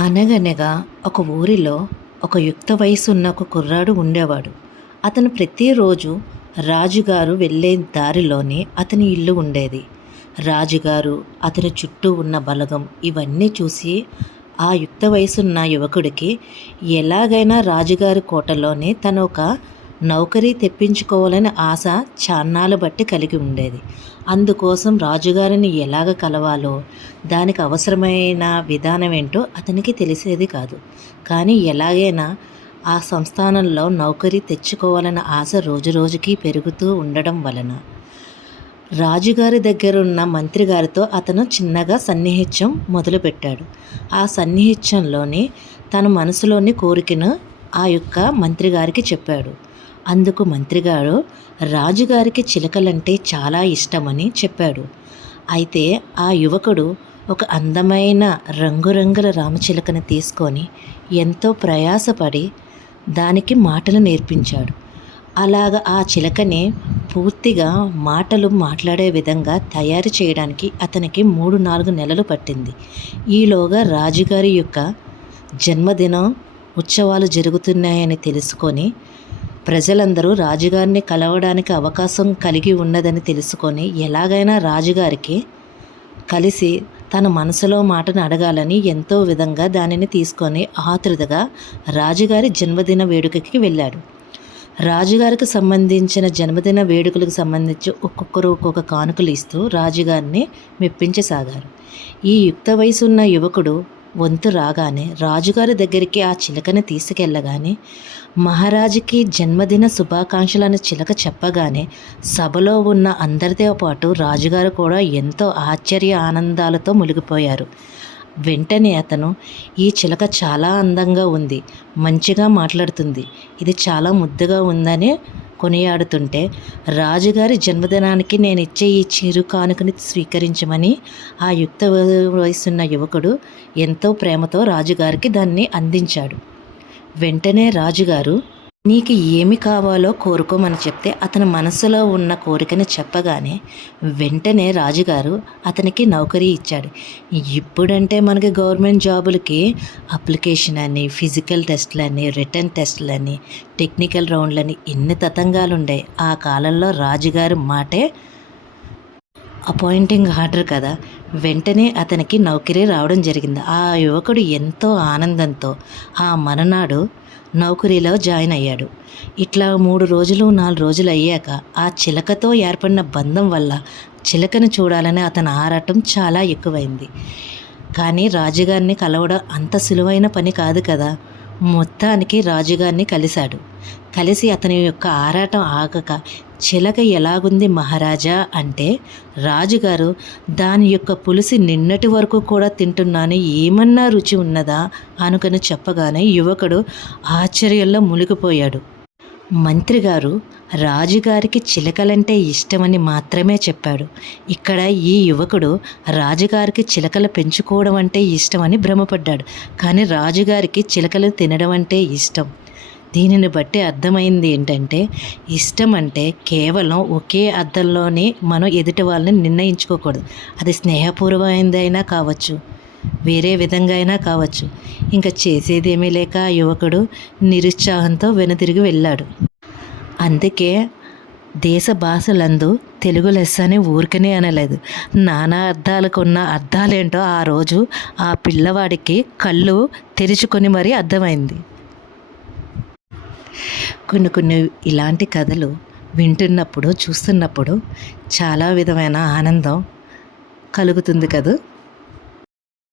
అనగనగా ఒక ఊరిలో ఒక యుక్త వయసున్న ఒక కుర్రాడు ఉండేవాడు. అతను ప్రతిరోజు రాజుగారు వెళ్ళే దారిలోనే అతని ఇల్లు ఉండేది. రాజుగారు, అతని చుట్టూ ఉన్న బలగం ఇవన్నీ చూసి ఆ యుక్త వయసున్న యువకుడికి ఎలాగైనా రాజుగారి కోటలోనే తను ఒక నౌకరీ తెప్పించుకోవాలని ఆశ చాన్నాళ్ళు బట్టి కలిగి ఉండేది. అందుకోసం రాజుగారిని ఎలాగ కలవాలో, దానికి అవసరమైన విధానం ఏంటో అతనికి తెలిసేది కాదు. కానీ ఎలాగైనా ఆ సంస్థానంలో నౌకరీ తెచ్చుకోవాలన్న ఆశ రోజురోజుకి పెరుగుతూ ఉండడం వలన రాజుగారి దగ్గరున్న మంత్రి గారితో అతను చిన్నగా సన్నిహిత్యం మొదలుపెట్టాడు. ఆ సన్నిహిత్యంలోనే తన మనసులోని కోరికను ఆ యొక్క మంత్రి గారికి చెప్పాడు. అందుకు మంత్రిగారు రాజుగారికి చిలకలంటే చాలా ఇష్టమని చెప్పాడు. అయితే ఆ యువకుడు ఒక అందమైన రంగురంగుల రామచిలకను తీసుకొని ఎంతో ప్రయాసపడి దానికి మాటలు నేర్పించాడు. అలాగ ఆ చిలకని పూర్తిగా మాటలు మాట్లాడే విధంగా తయారు చేయడానికి అతనికి 3-4 నెలలు పట్టింది. ఈలోగా రాజుగారి యొక్క జన్మదినం ఉత్సవాలు జరుగుతున్నాయని తెలుసుకొని ప్రజలందరూ రాజుగారిని కలవడానికి అవకాశం కలిగి ఉన్నదని తెలుసుకొని ఎలాగైనా రాజుగారికి కలిసి తన మనసులో మాటను అడగాలని ఎంతో విధంగా దానిని తీసుకొని ఆతృతగా రాజుగారి జన్మదిన వేడుకకి వెళ్ళాడు. రాజుగారికి సంబంధించిన జన్మదిన వేడుకలకు సంబంధించి ఒక్కొక్కరు ఒక్కొక్క కానుకలు ఇస్తూ రాజుగారిని మెప్పించసాగారు. ఈ యుక్త వయసున్న యువకుడు వంతు రాగానే రాజుగారి దగ్గరికి ఆ చిలకని తీసుకెళ్ళగానే మహారాజుకి జన్మదిన శుభాకాంక్షలను చిలక చెప్పగానే సభలో ఉన్న అందరితో పాటు రాజుగారు కూడా ఎంతో ఆశ్చర్య ఆనందాలతో మునిగిపోయారు. వెంటనే అతను, ఈ చిలక చాలా అందంగా ఉంది, మంచిగా మాట్లాడుతుంది, ఇది చాలా ముద్దుగా ఉందని కొనియాడుతుంటే రాజుగారి జన్మదినానికి నేను ఇచ్చే ఈ చిరు కానుకని స్వీకరించమని ఆ యుక్త వయసున్న యువకుడు ఎంతో ప్రేమతో రాజుగారికి దాన్ని అందించాడు. వెంటనే రాజుగారు నీకు ఏమి కావాలో కోరుకోమని చెప్తే అతని మనసులో ఉన్న కోరికను చెప్పగానే వెంటనే రాజుగారు అతనికి నౌకరీ ఇచ్చాడు. ఇప్పుడంటే మనకి గవర్నమెంట్ జాబులకి అప్లికేషన్ అని, ఫిజికల్ టెస్టులని, రిటర్న్ టెస్టులని, టెక్నికల్ రౌండ్లని ఎన్ని తతంగాలు ఉండే. ఆ కాలంలో రాజుగారి మాటే అపాయింటింగ్ ఆర్డర్ కదా. వెంటనే అతనికి నౌకరీ రావడం జరిగింది. ఆ యువకుడు ఎంతో ఆనందంతో ఆ మరునాడు నౌకరీలో జాయిన్ అయ్యాడు. ఇట్లా 3 రోజులు 4 రోజులు అయ్యాక ఆ చిలకతో ఏర్పడిన బంధం వల్ల చిలకను చూడాలని అతని ఆరాటం చాలా ఎక్కువైంది. కానీ రాజుగారిని కలవడం అంత సులువైన పని కాదు కదా. మొత్తానికి రాజుగారిని కలిశాడు. కలిసి అతని యొక్క ఆరాటం ఆగక చిలక ఎలాగుంది మహారాజా అంటే రాజుగారు దాని యొక్క పులుసు నిన్నటి వరకు కూడా తింటున్నాను, ఏమన్నా రుచి ఉన్నదా అనుకుని చెప్పగానే యువకుడు ఆశ్చర్యంలో మునిగిపోయాడు. మంత్రిగారు రాజుగారికి చిలకలంటే ఇష్టమని మాత్రమే చెప్పాడు. ఇక్కడ ఈ యువకుడు రాజుగారికి చిలకలు పెంచుకోవడం అంటే ఇష్టమని భ్రమపడ్డాడు. కానీ రాజుగారికి చిలకలు తినడం అంటే ఇష్టం. దీనిని బట్టి అర్థమైంది ఏంటంటే ఇష్టం అంటే కేవలం ఒకే అర్థంలోనే మనం ఎదుటి వాళ్ళని నిర్ణయించుకోకూడదు. అది స్నేహపూర్వమైనదైనా కావచ్చు, వేరే విధంగా అయినా కావచ్చు. ఇంకా చేసేదేమీ లేక ఆ యువకుడు నిరుత్సాహంతో వెనుతిరిగి వెళ్ళాడు. అందుకే దేశ భాషలందు తెలుగు లెస్స అని ఊరికనే అనలేదు. నానా అర్థాలకున్న అర్థాలేంటో ఆ రోజు ఆ పిల్లవాడికి కళ్ళు తెరుచుకొని మరీ అర్థమైంది. కొన్ని ఇలాంటి కథలు వింటున్నప్పుడు, చూస్తున్నప్పుడు చాలా విధమైన ఆనందం కలుగుతుంది కదా.